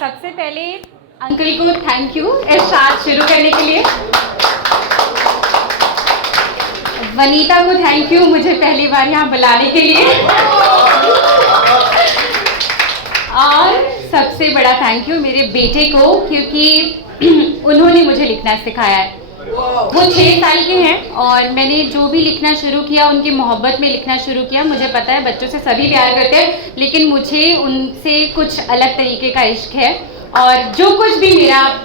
सबसे पहले अंकल को थैंक यू इरशाद शुरू करने के लिए। वनीता को थैंक यू मुझे पहली बार यहाँ बुलाने के लिए। और सबसे बड़ा थैंक यू मेरे बेटे को, क्योंकि उन्होंने मुझे लिखना सिखाया है। वो 6 साल के हैं और मैंने जो भी लिखना शुरू किया उनकी मोहब्बत में लिखना शुरू किया। मुझे पता है बच्चों से सभी प्यार करते हैं, लेकिन मुझे उनसे कुछ अलग तरीके का इश्क है और जो कुछ भी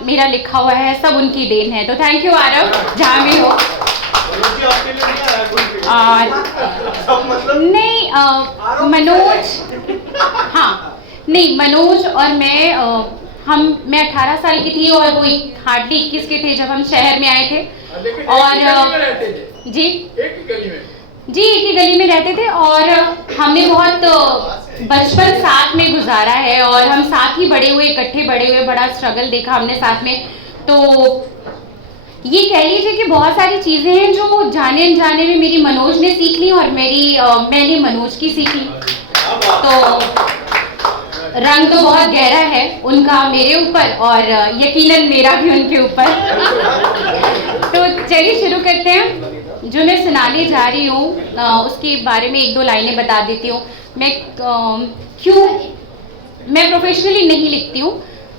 मेरा लिखा हुआ है सब उनकी देन है। तो थैंक यू आरव, जहाँ भी हो। नहीं मनोज, हाँ नहीं मनोज और मैं 18 साल की थी और वो हार्डली 21 के थे जब हम शहर में आए थे। और जी एक ही गली में रहते थे और हमने बहुत बचपन साथ में गुजारा है और हम साथ ही बड़े हुए, इकट्ठे बड़े हुए, बड़ा स्ट्रगल देखा हमने साथ में। तो ये कह लीजिए कि बहुत सारी चीज़ें हैं जो जाने अनजाने में मेरी मनोज ने सीख ली और मैंने मनोज की सीख ली। तो रंग तो बहुत गहरा है उनका मेरे ऊपर और यकीनन मेरा भी उनके ऊपर। तो चलिए शुरू करते हैं। जो मैं सुनाने जा रही हूँ उसके बारे में 1-2 लाइनें बता देती हूँ। मैं प्रोफेशनली नहीं लिखती हूँ,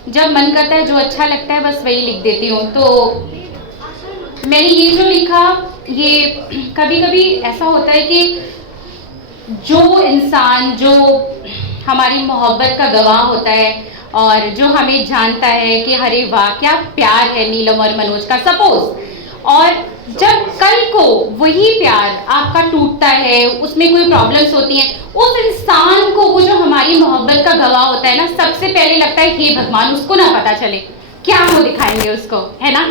जब मन करता है जो अच्छा लगता है बस वही लिख देती हूँ। तो मैंने ये जो लिखा, ये कभी कभी ऐसा होता है कि जो इंसान जो हमारी मोहब्बत का गवाह होता है और जो हमें जानता है कि अरे वाह क्या प्यार है नीलम और मनोज का, सपोज, और जब कल को वही प्यार आपका टूटता है, उसमें कोई प्रॉब्लम्स होती हैं, उस इंसान को, वो जो हमारी मोहब्बत का गवाह होता है ना, सबसे पहले लगता है हे भगवान उसको ना पता चले, क्या वो दिखाएंगे उसको, है ना।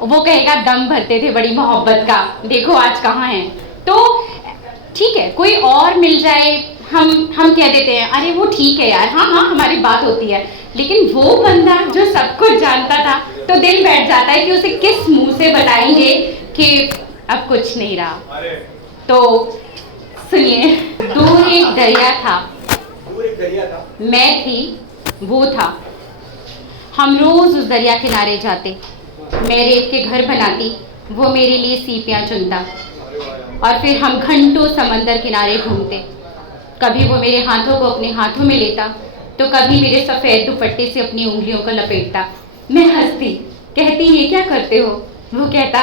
वो कहेगा दम भरते थे बड़ी मोहब्बत का, देखो आज कहाँ हैं। तो ठीक है कोई और मिल जाए, हम कह देते हैं अरे वो ठीक है यार, हाँ हमारी बात होती है। लेकिन वो बंदा जो सब कुछ जानता था, तो दिल बैठ जाता है कि उसे किस मुंह से बताएंगे कि अब कुछ नहीं रहा। तो सुनिए, दूर एक दरिया था, मैं थी, वो था। हम रोज उस दरिया किनारे जाते, मैं रेत के घर बनाती, वो मेरे लिए सीपियाँ चुनता और फिर हम घंटों समंदर किनारे घूमते। कभी वो मेरे हाथों को अपने हाथों में लेता तो कभी मेरे सफ़ेद दुपट्टे से अपनी उंगलियों को लपेटता। मैं हंसती, कहती ये क्या करते हो? वो कहता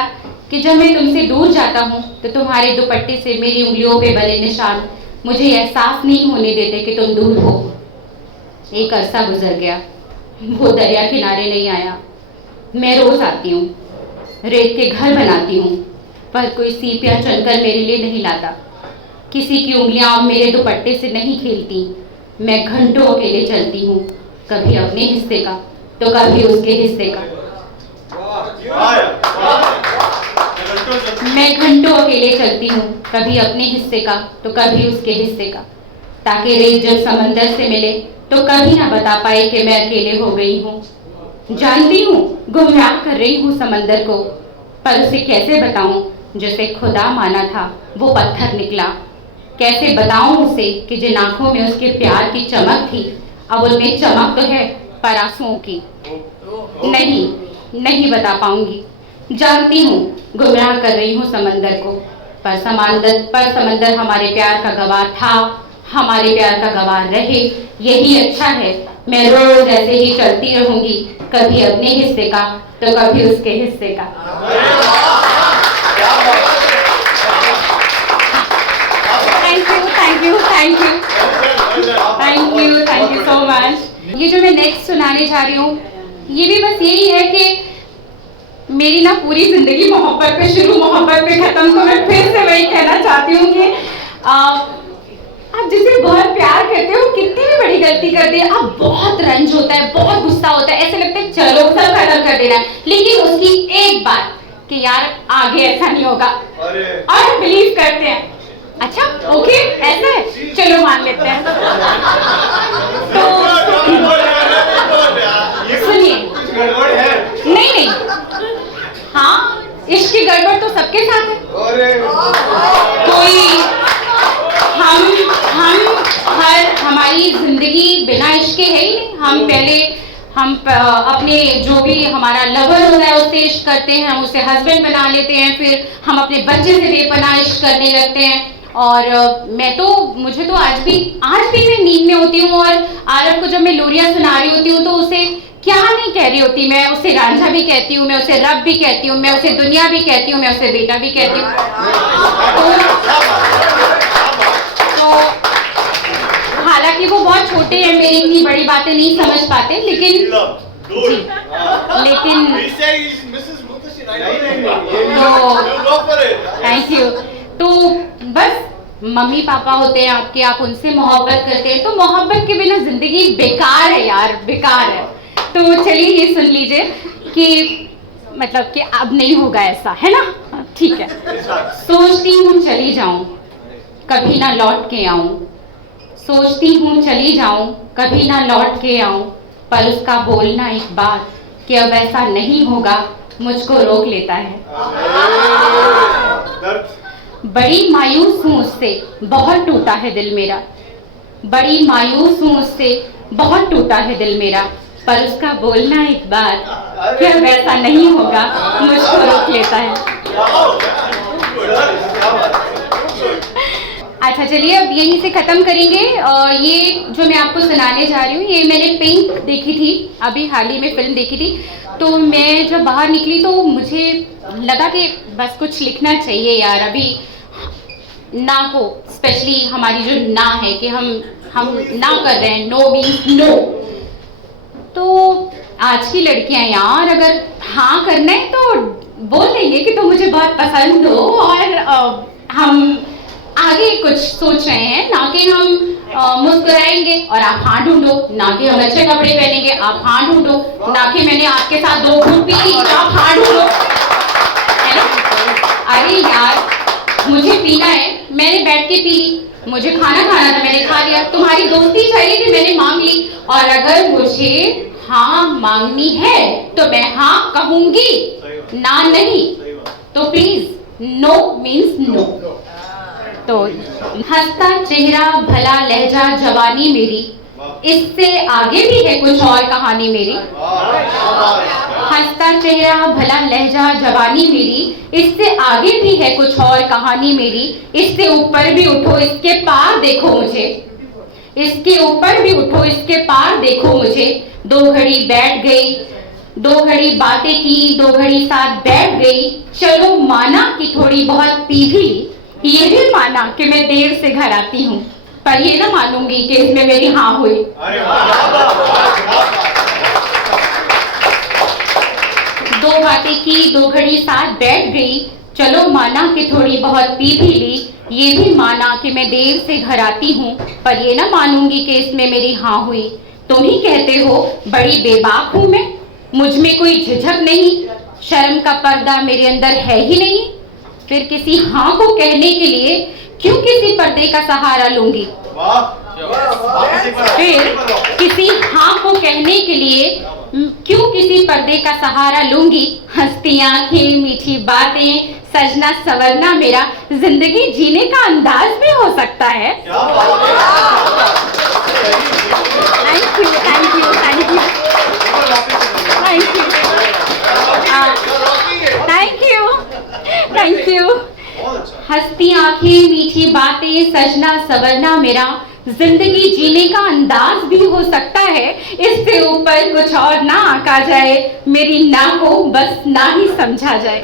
कि जब मैं तुमसे दूर जाता हूँ तो तुम्हारे दुपट्टे से मेरी उंगलियों पे बने निशान मुझे एहसास नहीं होने देते कि तुम दूर हो। एक अरसा गुजर गया, वो दरिया किनारे नहीं आया। मैं रोज आती हूँ, रेत के घर बनाती हूँ, पर कोई सीपियाँ चुनकर मेरे लिए नहीं लाता। किसी की उंगलियां अब मेरे दुपट्टे से नहीं खेलती। मैं घंटों अकेले चलती हूँ, कभी अपने हिस्से का तो कभी उसके हिस्से का। मैं घंटों अकेले चलती हूँ, कभी अपने हिस्से का तो कभी उसके हिस्से का, ताकि रेत जब समंदर से मिले तो कभी ना बता पाए कि मैं अकेले हो गई हूँ। जानती हूँ गुमराह कर रही हूँ समंदर को, पर उसे कैसे बताऊं जिसे खुदा माना था वो पत्थर निकला। कैसे बताऊं उसे कि जिन आंखों में उसके प्यार की चमक थी अब उनमें चमक तो है पर आंसुओं की। नहीं बता पाऊंगी। जानती हूँ गुमराह कर रही हूँ समंदर को, पर समंदर हमारे प्यार का गवाह था, हमारे प्यार का गवाह रहे, यही अच्छा है। मैं रोज ऐसे ही चलती रहूंगी, कभी अपने हिस्से का तो कभी उसके हिस्से का। Thank you so much. ये जो मैं नेक्स्ट सुनाने जा रही हूँ, ये भी बस यही है कि मेरी ना पूरी जिंदगी मोहब्बत पे शुरू, मोहब्बत पे खत्म। तो मैं फिर से वही कहना चाहती हूँ कि आप जिसे बहुत प्यार करते हो, कितनी भी बड़ी गलती कर दे, आप बहुत रंज होता है, बहुत गुस्सा होता है, ऐसे लगता है चलो सब खत्म कर देना है, लेकिन उसकी एक बात कि यार आगे ऐसा नहीं होगा, और बिलीव करते हैं अच्छा ओके ऐसा है, चलो मान लेते हैं। तो सुनिए, नहीं हाँ इश्क की गड़बड़ तो सबके साथ है। कोई हम हमारी जिंदगी बिना इश्क के है ही नहीं। हम पहले अपने जो भी हमारा लवर होता है उससे इश्क करते हैं, हम उसे हस्बैंड बना लेते हैं, फिर हम अपने बच्चे से बेपनाह इश्क करने लगते हैं। और मुझे तो आज भी मैं नींद में होती हूँ और आरव को जब मैं लोरियां सुना रही होती हूँ तो उसे क्या नहीं कह रही होती, मैं उसे रांझा भी कहती हूँ, मैं उसे रब भी कहती हूँ, मैं उसे दुनिया भी कहती हूँ, मैं उसे बेटा भी कहती हूँ। तो हालांकि वो बहुत छोटे हैं, मेरी इतनी बड़ी बातें नहीं समझ पाते, लेकिन थैंक यू। तो बस मम्मी पापा होते हैं आपके, आप उनसे मोहब्बत करते हैं, तो मोहब्बत के बिना जिंदगी बेकार है यार, बेकार है। तो चलिए ये सुन लीजिए कि मतलब कि अब नहीं होगा ऐसा, है ना? ठीक है। सोचती हूँ चली जाऊं, कभी ना लौट के आऊं, सोचती हूँ चली जाऊं, कभी ना लौट के आऊं, पर उसका बोलना एक बात कि अब ऐसा नहीं होगा मुझको रोक लेता है। बड़ी मायूस हूँ उससे, बहुत टूटा है दिल मेरा, बड़ी मायूस हूँ उससे, बहुत टूटा है दिल मेरा, पर उसका बोलना एक बात कि अब ऐसा नहीं होगा मुझको रोक लेता है। अच्छा चलिए अब यहीं से खत्म करेंगे। ये जो मैं आपको सुनाने जा रही हूँ ये मैंने पिंक देखी थी, अभी हाल ही में फिल्म देखी थी। तो मैं जब बाहर निकली तो मुझे लगा कि बस कुछ लिखना चाहिए यार, अभी ना को स्पेशली हमारी जो ना है कि हम ना कर रहे हैं, नो मीन्स नो। तो आज की लड़कियां यार अगर हाँ करना है तो बोल देंगे कि तुम मुझे बहुत पसंद हो और हम आगे कुछ सोच रहे हैं, ना कि हम मुस्कुराएंगे और आप हाँ ढूंढो, ना कि हम अच्छे कपड़े पहनेंगे आप हाँ ढूंढो, ना कि मैंने आपके साथ 2 घूंट पी ली आप हाँ ढूंढो, है ना? अरे यार मुझे पीना है, मैंने बैठ के पी ली, मुझे खाना खाना था मैंने खा लिया, तुम्हारी दोस्ती चाहिए थी मैंने मांग ली, और अगर मुझे हाँ मांगनी है तो मैं हाँ कहूंगी, ना नहीं। तो प्लीज नो मीन्स नो। तो हंसता चेहरा भला लहजा जवानी मेरी, इससे आगे भी है कुछ और कहानी मेरी। हंसता चेहरा भला लहजा जवानी मेरी, इससे आगे भी है कुछ और कहानी मेरी। इससे ऊपर भी उठो इसके पार देखो मुझे, इसके ऊपर भी उठो इसके पार देखो मुझे। 2 घड़ी बैठ गई, 2 घड़ी बातें की, 2 घड़ी साथ बैठ गई, चलो माना कि थोड़ी बहुत पी भी ली, ये भी माना कि मैं देर से घर आती हूँ, पर ये ना मानूंगी कि इसमें मेरी हाँ हुई। 2 बातें की, 2 घड़ी साथ बैठ गई, चलो माना कि थोड़ी बहुत पी भी ली, ये भी माना कि मैं देर से घर आती हूँ, पर ये ना मानूंगी कि इसमें मेरी हाँ हुई। तुम ही कहते हो बड़ी बेबाक हूँ मैं, मुझ में कोई झिझक नहीं, शर्म का पर्दा मेरे अंदर है ही नहीं, फिर किसी हाँ को कहने के लिए क्यों किसी पर्दे का सहारा लूंगी। फिर किसी हाँ को कहने के लिए क्यों किसी पर्दे का सहारा लूंगी। हंसती आंखें, मीठी बातें, सजना सवरना मेरा जिंदगी जीने का अंदाज भी हो सकता है। Thank you thank you thank you thank you thank you thank you. हंसती आंखें, मीठी बातें, सजना सवरना मेरा जिंदगी जीने का अंदाज भी हो सकता है। इससे ऊपर कुछ और ना आका जाए, मेरी ना को बस ना ही समझा जाए।